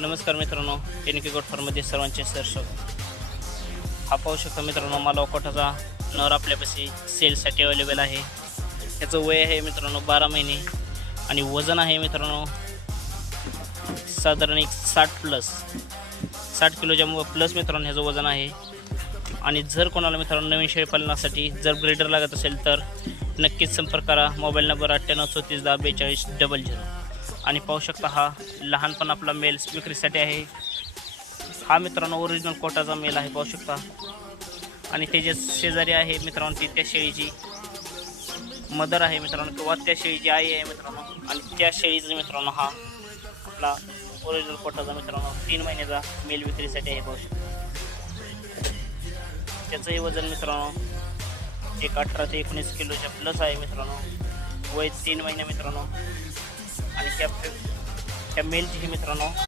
नमस्कार मित्रांनो, टेनिकी गोट फार्ममध्ये सर्वांचे सहर्ष. हा पाहू शकता मित्रांनो, मालवा कोटाचा नर आपल्यापाशी सेलसाठी अवेलेबल आहे. त्याचं वय आहे मित्रांनो 12 महिने आणि वजन आहे मित्रांनो साधारण एक 60 किलोच्या प्लस मित्रांनो ह्याचं वजन आहे. आणि जर कोणाला मित्रांनो नवीन शेळी पालनासाठी जर ब्रीडर लागत असेल तर नक्कीच संपर्क करा. Mobile number 9834104240. आणि पाहू शकता हा लहानपण आपला मेल विक्रीसाठी आहे. हा मित्रांनो ओरिजिनल कोटाचा मेल आहे, पाहू शकता. आणि त्याच्या शेजारी आहे मित्रांनो ती त्या शेळीची मदर आहे मित्रांनो, किंवा त्या शेळीची आई आहे मित्रांनो. आणि त्या शेळीचा मित्रांनो हा आपला ओरिजिनल कोटाचा मित्रांनो 3 महिन्याचा मेल विक्रीसाठी आहे, पाहू शकता. त्याचंही वजन मित्रांनो एक 18 ते 19 किलोच्या प्लस आहे मित्रांनो. वय 3 महिने मित्रांनो. आणि त्या मेलची ही मित्रांनो